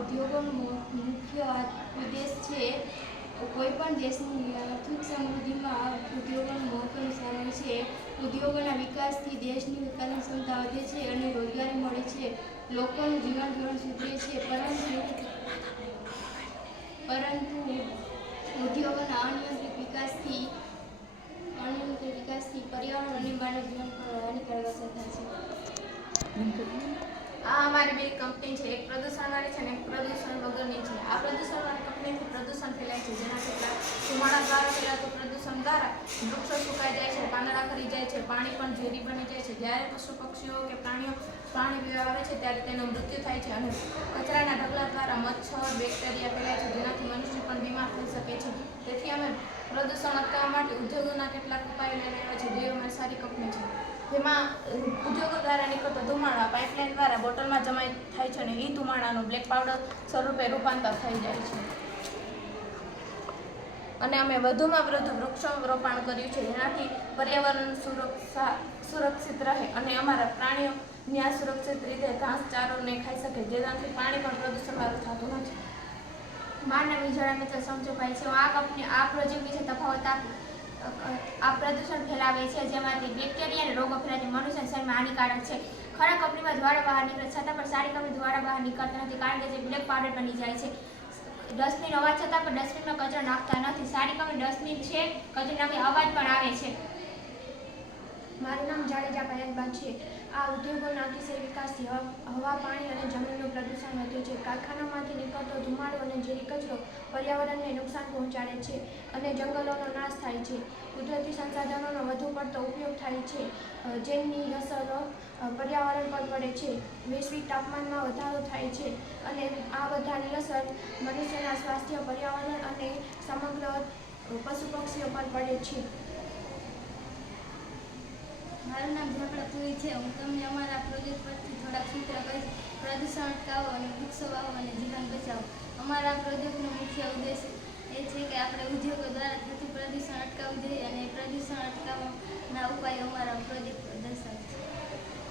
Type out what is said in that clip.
ઉદ્યોગોનો મુખ્ય ઉદ્દેશ છે. કોઈપણ દેશની આર્થિક સમૃદ્ધિમાં ઉદ્યોગોનું મહત્વનું સ્થાન છે. ઉદ્યોગોના વિકાસથી દેશની ઉત્પાદન ક્ષમતા વધે છે અને રોજગારી મળે છે. લોકોનું જીવન ધોરણ સુધરે છે. પરંતુ ઉદ્યોગોના અનિયંત્રિત વિકાસથી પર્યાવરણ અને માનવ જીવન પર હાનિકારક અસર થાય છે. આ અમારી બે કંપની છે. એક પ્રદૂષણવાળી છે અને એક પ્રદૂષણ વગરની છે. આ પ્રદૂષણવાળી કંપનીથી પ્રદૂષણ ફેલાય છે, જેનાથી ધુમાડા દ્વારા ફેલાતું પ્રદૂષણ દ્વારા વૃક્ષો સુકાઈ જાય છે, પાંદડા ખરી જાય છે, પાણી પણ ઝેરી બની જાય છે. જ્યારે પશુ પક્ષીઓ કે પ્રાણીઓ પાણી પીવા આવે છે ત્યારે તેનું મૃત્યુ થાય છે. અને કચરાના ઢગલા દ્વારા મચ્છર, બેક્ટેરિયા ફેલાય છે, જેનાથી મનુષ્ય પણ બીમાર થઈ શકે છે. તેથી અમે પ્રદૂષણ અટકાવવા માટે ઉદ્યોગોના કેટલાક ઉપાયો લઈને આવ્યા છે, જે અમારી સારી કંપની છે. જેમાં ઉદ્યોગો દ્વારા નીકળતો ધુમાડો પાઇપલાઇન દ્વારા બોટલમાં જમા થાય છે અને એ ધુમાડાનું બ્લેક પાવડર સ્વરૂપે રૂપાંતર થઈ જાય છે. અને અમે વધુમાં વધુ વૃક્ષો રોપણ કર્યું છે, જેનાથી પર્યાવરણ સુરક્ષિત રહે અને અમારા પ્રાણીઓ ત્યાં સુરક્ષિત રીતે ઘાસચારોને ખાઈ શકે, જેનાથી પાણી પણ પ્રદૂષણવાળું થતું નથી. મારું નામ વિજયા મિત્ર સમજુભાઈ છે. આ પ્રોજેક્ટ વિશે તફાવત આ પ્રદૂષણ ફેલાવે છે, જેમાંથી બેક્ટેરિયા અને રોગો ફેલાતી મનુષ્ય શરીરમાં હાનિકારક છે. ખરાબ કંપનીમાં ધુમાડો બહાર નીકળે છતાં પણ સારી કંપની ધુમાડા બહાર નીકળતા નથી, કારણ કે જે બ્લેક પાવડર બની જાય છે. ડસ્ટબિન હોવા છતાં પણ ડસ્ટબિનમાં કચરો નાખતા નથી. સારી કંપની ડસ્ટબિન છે, કચરો નાખી અવાજ પણ આવે છે. મારું નામ જાડેજા પાયલબા છે. આ ઉદ્યોગોના અતિશય વિકાસથી હવા, પાણી અને જમીનનું પ્રદૂષણ વધ્યું છે. કારખાનામાંથી નીકળતો ધુમાડો અને ઝેરી કચરો પર્યાવરણને નુકસાન પહોંચાડે છે અને જંગલોનો નાશ થાય છે. કુદરતી સંસાધનોનો વધુ પડતો ઉપયોગ થાય છે, જેની અસર પર્યાવરણ પર પડે છે. વૈશ્વિક તાપમાનમાં વધારો થાય છે અને આ બધાની અસર મનુષ્યના સ્વાસ્થ્ય, પર્યાવરણ અને સમગ્ર પશુ પક્ષીઓ પર પડે છે. મારું નામ ઝાપડા પૂરી છે. હું તમને અમારા પ્રોજેક્ટ પરથી થોડાક સૂત્ર કહીશ. પ્રદૂષણ અટકાવો અને વૃક્ષો વાવો અને જીવન બચાવો. અમારા પ્રોજેક્ટનો મુખ્ય ઉદ્દેશ એ છે કે આપણે ઉદ્યોગો દ્વારા થતું પ્રદૂષણ અટકાવવું જોઈએ અને પ્રદૂષણ અટકાવવાના ઉપાયો અમારા પ્રોજેક્ટ દર્શાવે.